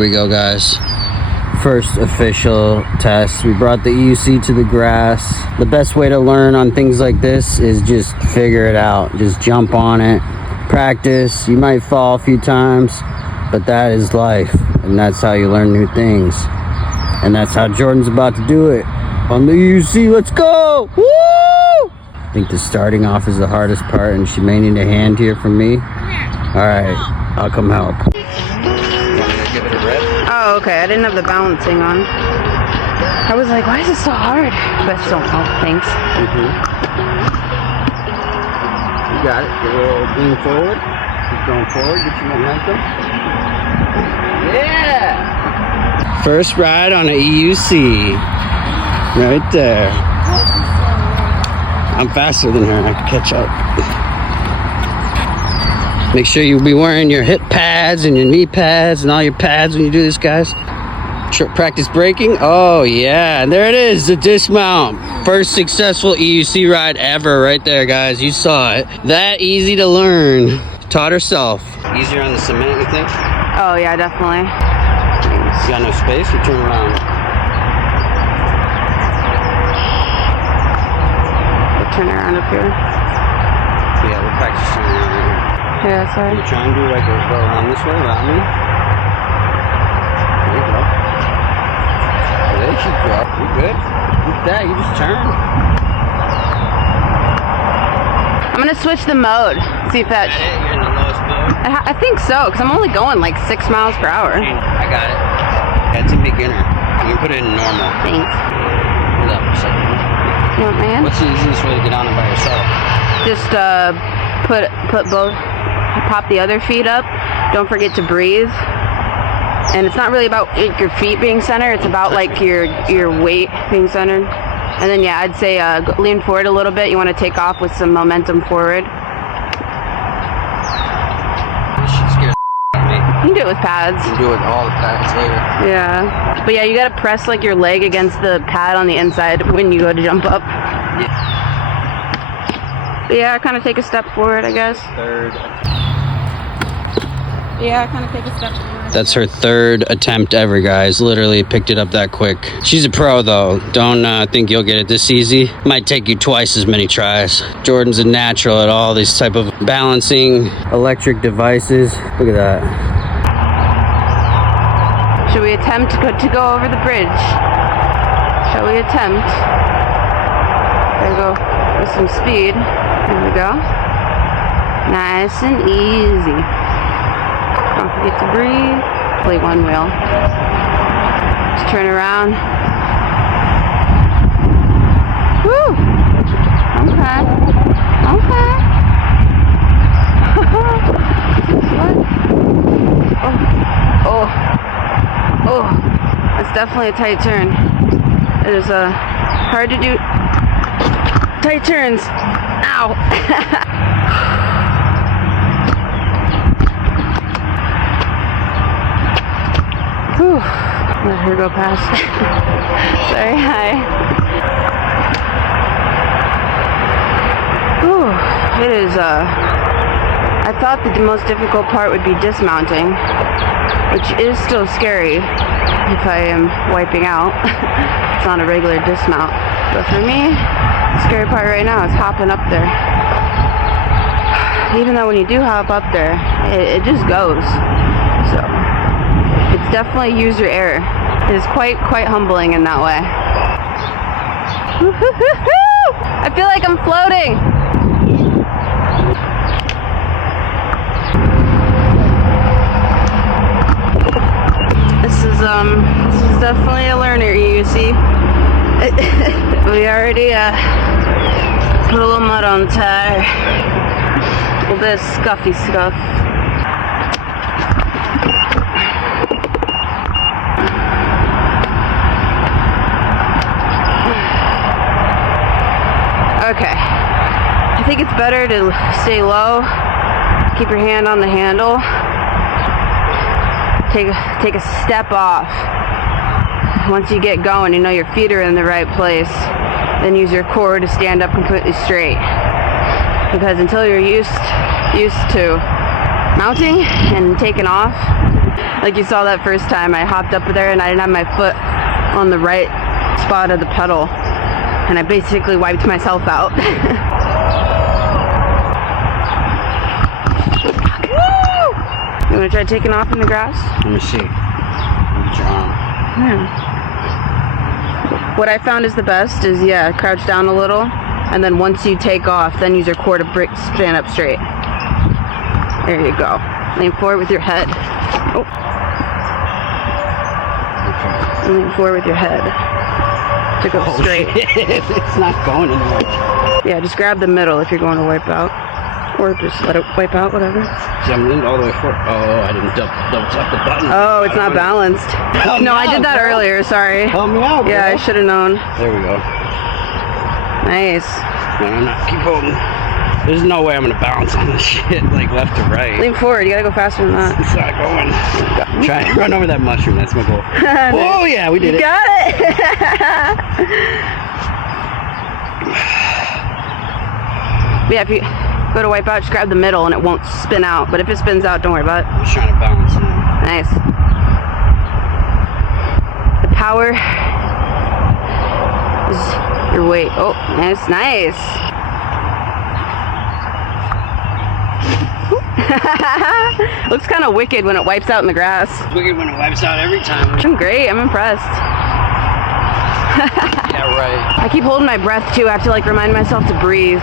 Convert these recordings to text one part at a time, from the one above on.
Here we go, guys. First official test. We brought the EUC to the grass. The best way to learn on things like this is just figure it out. Just jump on it. Practice. You might fall a few times, but that is life. And that's how you learn new things. And that's how Jordan's about to do it. On the EUC, let's go! Woo! I think the starting off is the hardest part, and she may need a hand here from me. Alright, I'll come help. Give it a rip. Oh, okay. I didn't have the balancing on. I was like, why is it so hard? But still, oh, thanks. You got it. Get a little lean forward. Keep going forward. Get your momentum. Yeah! First ride on an EUC. Right there. I'm faster than her. I can catch up. Make sure you be wearing your hip pads and your knee pads and all your pads when you do this, guys. Practice braking. Oh, yeah. And there it is, the dismount. First successful EUC ride ever right there, guys. You saw it. That easy to learn. Taught herself. Easier on the cement, you think? Oh, yeah, definitely. You got no space? You turn around. We'll turn around up here. Yeah, we'll practice turning around right here. Yeah, sorry. You try and do like a go around this way, around me. There you go. There you go. You're good. Look at that, you just turn. I'm gonna switch the mode. See if that. You're in the lowest mode. I think so, because I'm only going like 6 miles per hour. I got it. That's a beginner. You can put it in normal. Thanks. Hold up a second. You want my hand? What's the easiest way to get on it by yourself? Just put both. Pop the other feet up. Don't forget to breathe. And it's not really about your feet being centered. It's about like your weight being centered. And then yeah, I'd say lean forward a little bit. You want to take off with some momentum forward. This shit scares me. You can do it with pads. You can do it with all the pads later. Yeah. But yeah, you gotta press like your leg against the pad on the inside when you go to jump up. Yeah. But yeah, kind of take a step forward, I guess. Third. Yeah, kind of take a step forward. That's her third attempt ever, guys. Literally picked it up that quick. She's a pro, though. Don't think you'll get it this easy. Might take you twice as many tries. Jordan's a natural at all these type of balancing electric devices. Look at that. Should we attempt to go over the bridge? Shall we attempt? There we go. With some speed. There we go. Nice and easy. Don't forget to breathe. Play one wheel. Just turn around. Woo! Okay. Okay. Oh. Oh. That's definitely a tight turn. It is hard to do tight turns. Ow. Whew. Let her go past. Sorry, hi. Whew. It is, I thought that the most difficult part would be dismounting, which is still scary if I am wiping out. It's not a regular dismount. But for me, the scary part right now is hopping up there. Even though when you do hop up there, it just goes. So. It's definitely user error. It is quite humbling in that way. I feel like I'm floating. This is definitely a learner EUC. We already put a little mud on the tire. A little bit of scuffy scuff. Okay, I think it's better to stay low, keep your hand on the handle, take a step off. Once you get going, you know your feet are in the right place, then use your core to stand up completely straight. Because until you're used to mounting and taking off, Like you saw that first time, I hopped up there and I didn't have my foot on the right spot of the pedal. And I basically wiped myself out. Woo! You want to try taking off in the grass? Let me see. Get your arm. Yeah. What I found is the best is, yeah, crouch down a little. And then once you take off, then use your core to stand up straight. There you go. Lean forward with your head. Oh. Okay. Lean forward with your head. To go straight. It's not going anywhere. Yeah, just grab the middle if you're going to wipe out. Or just let it wipe out, whatever. See, I'm leaning all the way forward. Oh, I didn't double tap the button. Oh, it's not balanced. No, I did that earlier, sorry. Help me out, bro. Yeah, I should have known. There we go. Nice. No, I'm not. Keep holding. There's no way I'm going to balance on this shit, like left to right. Lean forward, you gotta go faster than that. It's not going. Try and run over that mushroom, that's my goal. Oh, yeah, we did it. Got it! Yeah, if you go to wipe out, just grab the middle and it won't spin out. But if it spins out, don't worry about it. I'm just trying to balance now. Nice. The power is your weight. Oh, nice, nice. Looks kind of wicked when it wipes out in the grass. It's wicked when it wipes out every time. I'm great, I'm impressed. Yeah, right. I keep holding my breath too. I have to like remind myself to breathe.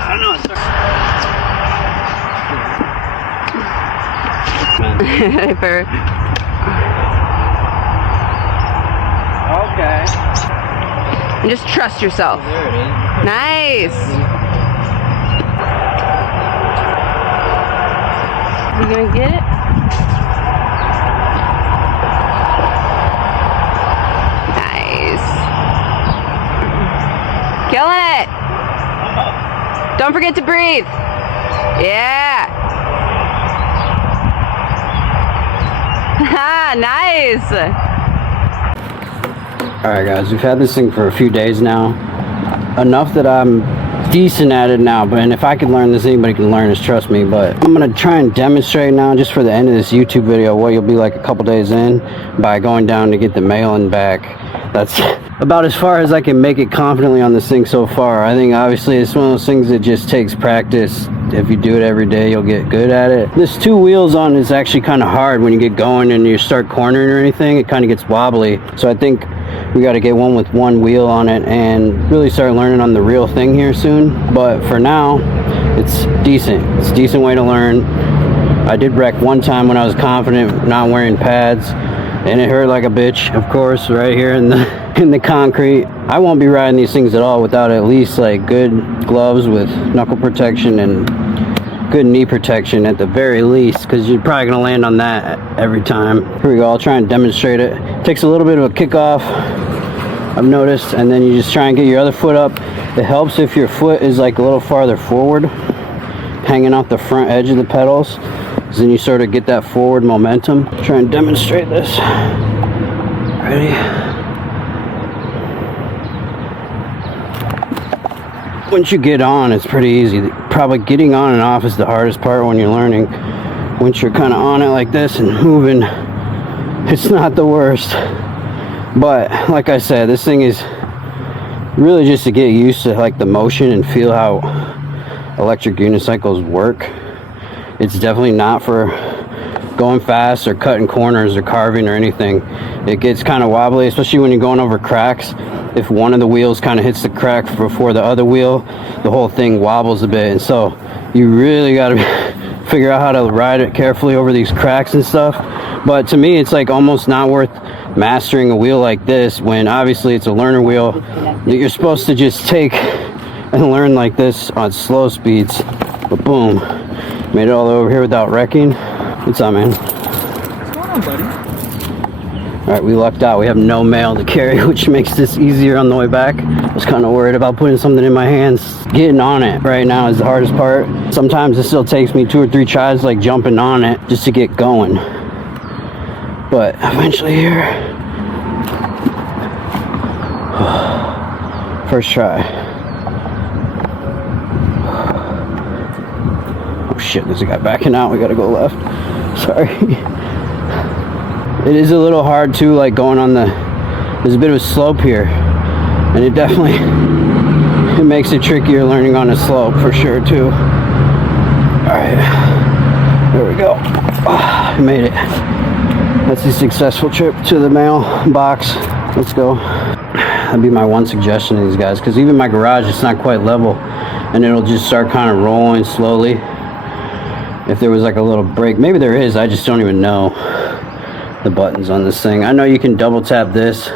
I don't know. It's Fair. Okay. And just trust yourself. There it is. Nice. You gonna get it? Nice. Killing it. Don't forget to breathe. Yeah. Nice. Alright guys, we've had this thing for a few days now. Enough that I'm decent at it now, and if I could learn this, anybody can learn this, trust me. But I'm gonna try and demonstrate now, just for the end of this YouTube video, what you'll be like a couple days in, by going down to get the mail and back. That's about as far as I can make it confidently on this thing so far. I think obviously it's one of those things that just takes practice. If you do it every day, you'll get good at it. This 2 wheels on is actually kind of hard when you get going and you start cornering or anything. It kind of gets wobbly. So I think we got to get one with 1 wheel on it and really start learning on the real thing here soon. But for now, it's decent. It's a decent way to learn. I did wreck one time when I was confident not wearing pads, and it hurt like a bitch, of course, right here in the concrete. I won't be riding these things at all without at least like good gloves with knuckle protection and good knee protection at the very least, because you're probably gonna land on that every time. Here we go, I'll try and demonstrate it. Takes a little bit of a kickoff, I've noticed, and then you just try and get your other foot up. It helps if your foot is like a little farther forward, hanging off the front edge of the pedals, so then you sort of get that forward momentum. Try and demonstrate this. Ready? Once you get on, it's pretty easy. Probably getting on and off is the hardest part when you're learning. Once you're kind of on it like this and moving, it's not the worst. But like I said, this thing is really just to get used to like the motion and feel how electric unicycles work. It's definitely not for going fast or cutting corners or carving or anything. It gets kind of wobbly, especially when you're going over cracks. If one of the wheels kind of hits the crack before the other wheel, the whole thing wobbles a bit. And so you really got to figure out how to ride it carefully over these cracks and stuff. But to me, it's like almost not worth mastering a wheel like this, when obviously it's a learner wheel that you're supposed to just take and learn like this on slow speeds. But boom, made it all the way over here without wrecking. What's up, man? What's going on, buddy? Alright, we lucked out. We have no mail to carry, which makes this easier on the way back. I was kind of worried about putting something in my hands. Getting on it right now is the hardest part. Sometimes it still takes me 2 or 3 tries, like jumping on it, just to get going. But eventually here. First try. Oh shit, there's a guy backing out. We gotta go left. Sorry. It is a little hard too, like going on the, there's a bit of a slope here. And it definitely, it makes it trickier learning on a slope for sure too. Alright, there we go. I made it. That's a successful trip to the mailbox. Let's go. That'd be my one suggestion to these guys, because even my garage, it's not quite level, and it'll just start kind of rolling slowly. If there was like a little break, maybe there is, I just don't even know the buttons on this thing. I know you can double tap this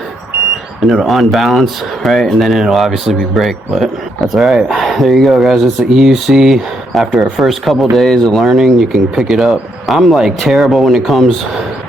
and it'll unbalance, right? And then it'll obviously be brake, but that's all right. There you go, guys. It's the EUC. After our first couple days of learning, you can pick it up. I'm like terrible when it comes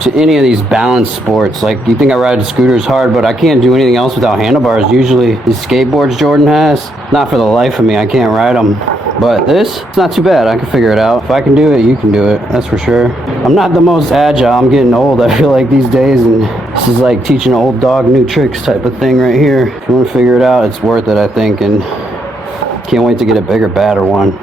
to any of these balance sports. Like, you think I ride the scooters hard, but I can't do anything else without handlebars. Usually these skateboards Jordan has, not for the life of me, I can't ride them. But this, it's not too bad. I can figure it out. If I can do it, you can do it. That's for sure. I'm not the most agile. I'm getting old, I feel like, these days, and this is like teaching an old dog new tricks type of thing right here. If you want to figure it out, it's worth it, I think, and can't wait to get a bigger, badder one.